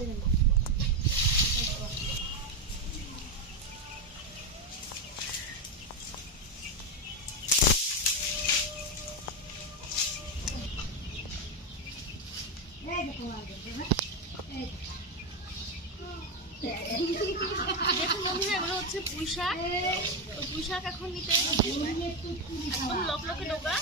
দেখুন বন্ধুরা, এগুলো হচ্ছে পুঁই শাক। তো পুঁই শাক এখন নিতে একদম লকলকে ডোকা।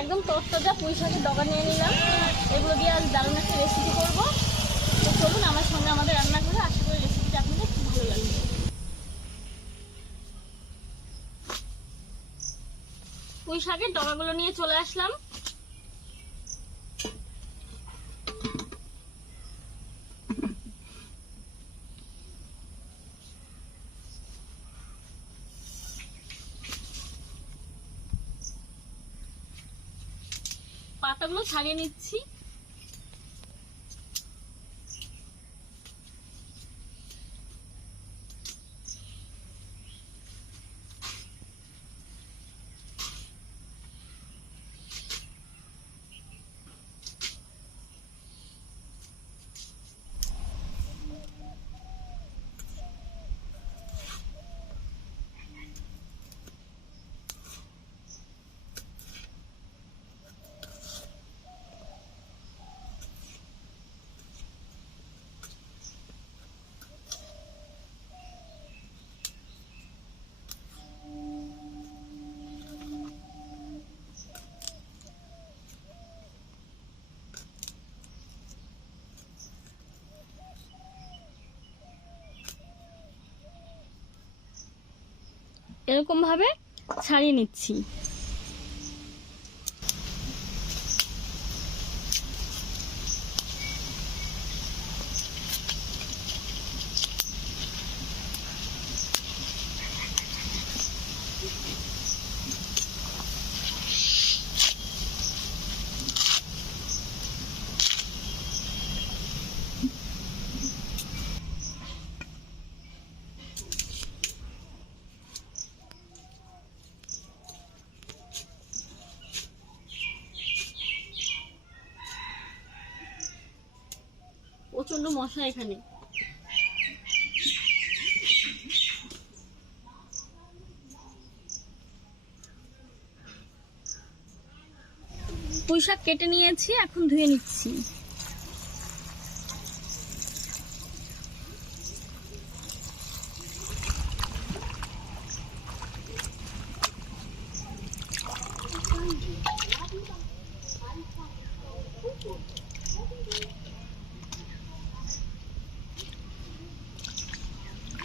একদম তরতাজা পুঁই শাকের ডগা নিয়ে নিলাম। এগুলো দিয়ে আজ দারুণ একটা রেসিপি করবো। তো চলুন আমার সঙ্গে আমাদের রান্না করে, আশা করি রেসিপিটা আপনাদের খুব ভালো লাগবে। পুঁই শাকের ডগাগুলো নিয়ে চলে আসলাম। পাতাগুলো ছাড়িয়ে নিচ্ছি। এরকম ভাবে ছাড়িয়ে নিচ্ছি। প্রচন্ড মশা এখানে। পুঁই শাক কেটে নিয়েছি, এখন ধুয়ে নিচ্ছি।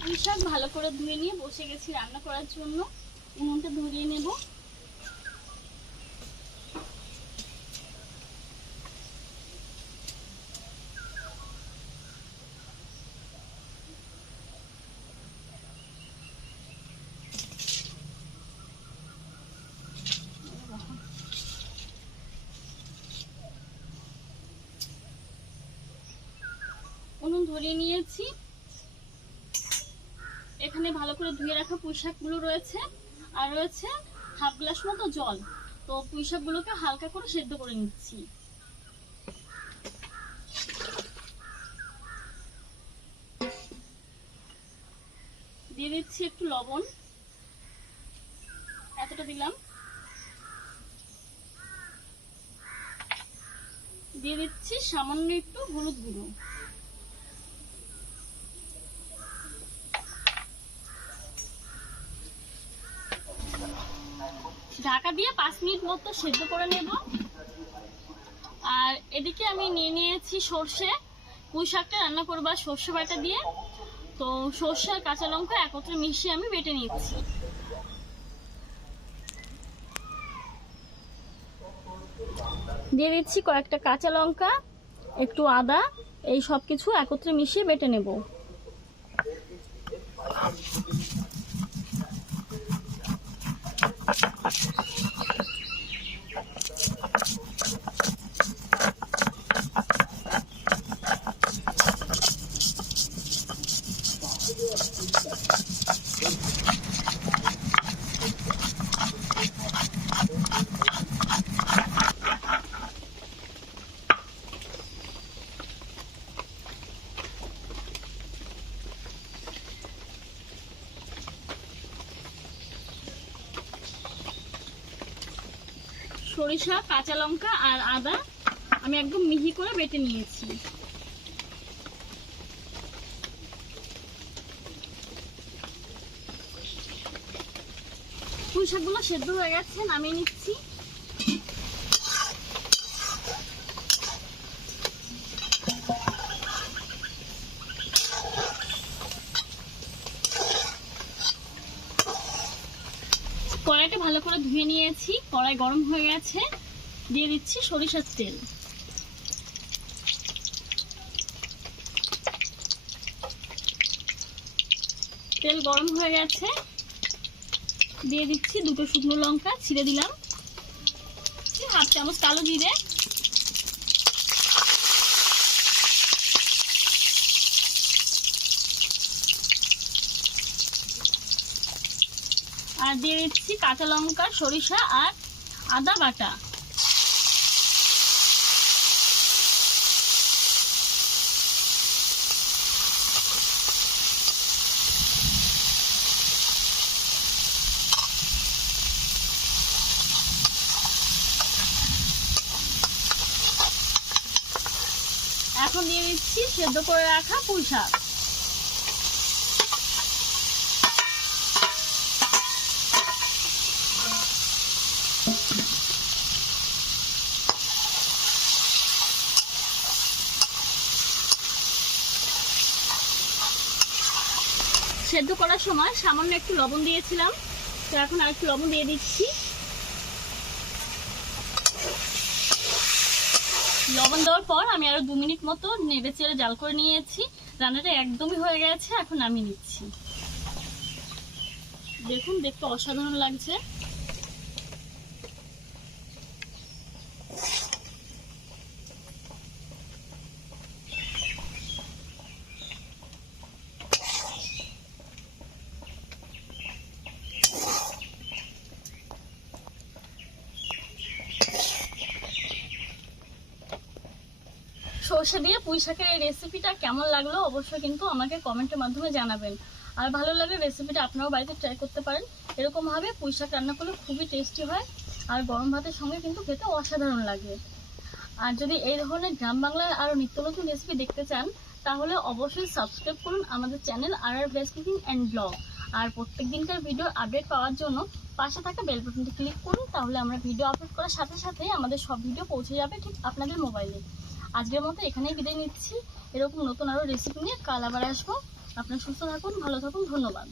পুঁই শাক ভালো করে ধুয়ে নিয়ে বসে গেছি রান্না করার জন্য। উনুনটা ধরিয়ে নেব। উনুন ধরিয়ে নিয়েছি। এখানে ভালো করে ধুয়ে রাখা পুঁই শাকগুলো রয়েছে, আর রয়েছে হাফ গ্লাস মতো জল। তো পুঁই শাকগুলোকে হালকা করে সেদ্ধ করে নিচ্ছি। দিয়ে দিচ্ছি একটু লবণ, এতটা দিলাম। দিয়ে দিচ্ছি সামান্য একটু হলুদ গুঁড়ো। ঢাকা দিয়ে 5 মিনিট মতো সেদ্ধ করে নেব। আর এদিকে আমি নিয়ে নিয়েছি সর্ষে। পুঁই শাকটা রান্না করবো সর্ষে বাটা দিয়ে। তো সর্ষে আর কাঁচা লঙ্কা একত্রে মিশিয়ে আমি বেটে নিচ্ছি। দিয়ে দিচ্ছি কয়েকটা কাঁচা লঙ্কা, একটু আদা, এই সব কিছু একত্রে মিশিয়ে বেটে নেব। সরিষা, কাঁচা লঙ্কা আর আদা আমি একদম মিহি করে বেটে নিয়েছি। পুঁই শাকগুলো সেদ্ধ হয়ে গেছে, নামিয়ে নিচ্ছি। কড়াইটা ভালো করে ধুয়ে নিয়েছি, কড়াই গরম হয়ে গেছে, দিয়ে দিচ্ছি সরিষার তেল। তেল গরম হয়ে গেছে, দিয়ে দিচ্ছি দুটো শুকনো লঙ্কা ছিঁড়ে দিলাম, 1/2 চামচ কালো জিরে, আর দিয়ে দিচ্ছি কাঁচা লঙ্কা, সরিষা আর আদা বাটা। এখন দিয়ে দিচ্ছি সেদ্ধ করে রাখা পুঁই শাক। সেদ্ধ করার সময় সামান্য একটু লবণ দিয়েছিলাম, তো এখন আর একটু লবণ দিয়ে দিচ্ছি। লবণ দেওয়ার পর আমি আরো 2 মিনিট মতো নেড়ে চেড়ে জাল করে নিয়েছি। রান্নাটা একদমই হয়ে গেছে, এখন নামিয়ে নিচ্ছি। দেখুন, দেখতে অসাধারণ লাগছে। সর্ষে দিয়ে পুঁই শাকের এই রেসিপিটা কেমন লাগলো অবশ্যই কিন্তু আমাকে কমেন্টের মাধ্যমে জানাবেন। আর ভালো লাগলে রেসিপিটা আপনারাও বাড়িতে ট্রাই করতে পারেন। এরকমভাবে পুঁই শাক রান্না করলে খুবই টেস্টি হয়, আর গরম ভাতের সঙ্গে কিন্তু খেতে অসাধারণ লাগে। আর যদি এই ধরনের গ্রাম বাংলার আরও নিত্য নতুন রেসিপি দেখতে চান তাহলে অবশ্যই সাবস্ক্রাইব করুন আমাদের চ্যানেল আর ভেজ কুকিং অ্যান্ড ব্লগ। আর প্রত্যেক দিনকার ভিডিও আপডেট পাওয়ার জন্য পাশে থাকা বেল বাটনটি ক্লিক করুন, তাহলে আমরা ভিডিও আপলোড করার সাথে সাথেই আমাদের সব ভিডিও পৌঁছে যাবে ঠিক আপনাদের মোবাইলে। আজকের মতো এখানেই বিদায় নিচ্ছি। এরকম নতুন আরও রেসিপি নিয়ে কাল আবার আসবো। আপনারা সুস্থ থাকুন, ভালো থাকুন, ধন্যবাদ।